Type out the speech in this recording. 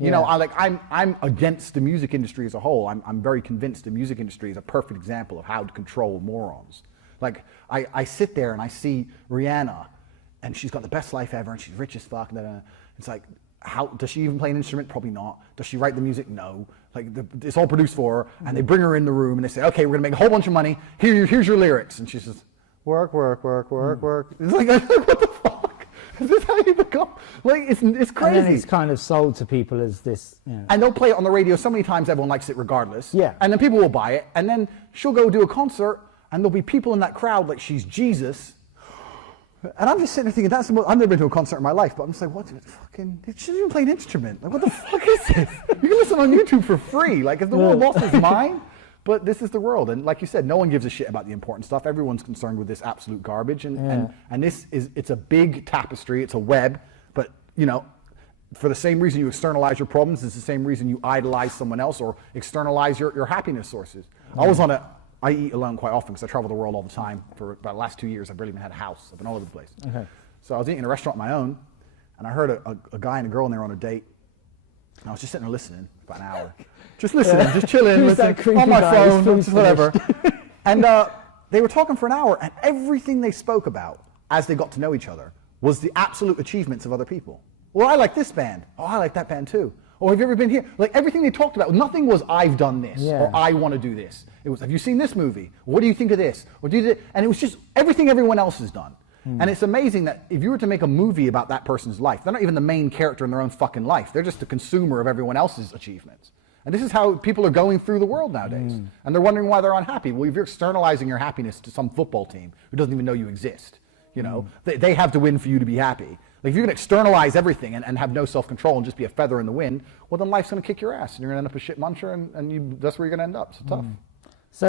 You know, I'm against the music industry as a whole. I'm very convinced the music industry is a perfect example of how to control morons. Like, I sit there and I see Rihanna, and she's got the best life ever, and she's rich as fuck. It's like, how does she even play an instrument? Probably not. Does she write the music? No. Like, it's all produced for her, and they bring her in the room and they say, okay, we're gonna make a whole bunch of money. Here's your lyrics, and she says, work, work, work, work, work. It's like, what the fuck? Is this how you become? Like, it's crazy. And then it's kind of sold to people as this. You know. And they'll play it on the radio so many times, everyone likes it regardless. Yeah. And then people will buy it, and then she'll go do a concert, and there'll be people in that crowd like she's Jesus. And I'm just sitting there thinking, I've never been to a concert in my life, but I'm just like, what the fucking, she doesn't even play an instrument. Like, what the fuck is this? You can listen on YouTube for free. Like, if the world lost its mind? But this is the world. And like you said, no one gives a shit about the important stuff. Everyone's concerned with this absolute garbage. And it's a big tapestry. It's a web. But, you know, for the same reason you externalize your problems, it's the same reason you idolize someone else or externalize your happiness sources. I eat alone quite often because I travel the world all the time. For about the last 2 years, I've barely even had a house. I've been all over the place. Okay. So I was eating in a restaurant on my own, and I heard a guy and a girl in there on a date. And I was just sitting there listening for about an hour. Just listening, just chilling, listening, on my phone, just whatever. And they were talking for an hour, and everything they spoke about as they got to know each other was the absolute achievements of other people. Well, I like this band. Oh, I like that band too. Or have you ever been here? Like, everything they talked about, nothing was I've done this or I want to do this. It was, have you seen this movie? What do you think of this? Or and it was just everything everyone else has done. And it's amazing that if you were to make a movie about that person's life, they're not even the main character in their own fucking life. They're just a consumer of everyone else's achievements. And this is how people are going through the world nowadays. And they're wondering why they're unhappy. Well, if you're externalizing your happiness to some football team who doesn't even know you exist, you know, they have to win for you to be happy. Like, if you can externalize everything and have no self-control and just be a feather in the wind, well, then life's going to kick your ass and you're going to end up a shit muncher and that's where you're going to end up. So tough.